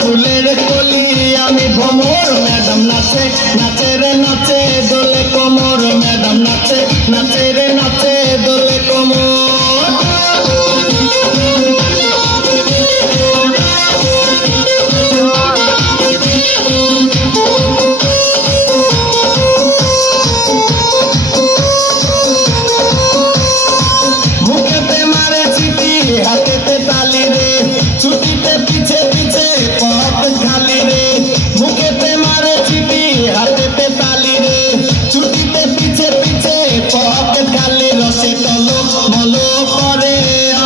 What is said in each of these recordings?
ফুলের কলি আমি ভ্রমর ম্যাডাম নাচে নাচে রে নাচে দোলে কোমর ম্যাডাম নাচে নাচে রে নাচে দোলে কোমর মুখেতে মারে চিঠি হাতেতে তালি রে ছুটিতে পিছে পিছে পথ খালি রে মুখেতে মারে চিঠি হাতেতে তালি রে ছুটিতে পিছে পিছে পথ খালি রসে টলো মলো করে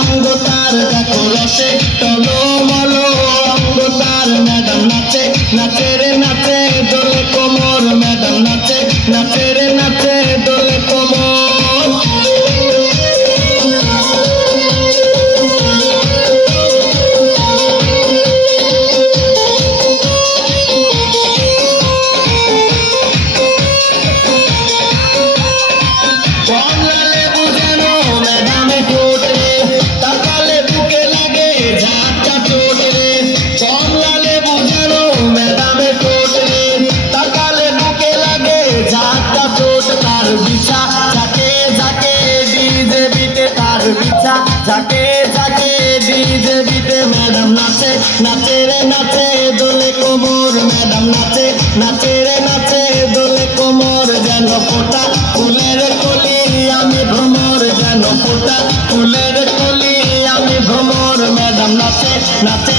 অঙ্গ তার দেখো রসে টলো মলো অঙ্গ তার ম্যাডাম নাচে নাচে রে নাচে দোলে কোমর ম্যাডাম নাচে নাচে রে নাচে দোলে কোমর কমলা লেবু যেন ম্যাডামে ঠোঁট রে তাকালে বুকে লাগে ঝাঁটা চোট রে কমলা লেবু যেন ম্যাডামে ঠোঁট রে তাকালে বুকে লাগে ঝাঁটা চোট তার বিছা ঝাঁকে ঝাঁকে ডিজে বিটে তার বিছা ঝাঁকে ঝাঁকে ডিজে বিটে ম্যাডাম নাচে নাচে রে নাচে দোলে কোমর ম্যাডাম নাচে নাচে রে নাচে দোলে কোমর যেন ফোটা ফুলের কলি আমি ভ্রমর যেন ফোটা ফুলের কলি আমি ভ্রমর ম্যাডাম নাচে নাচে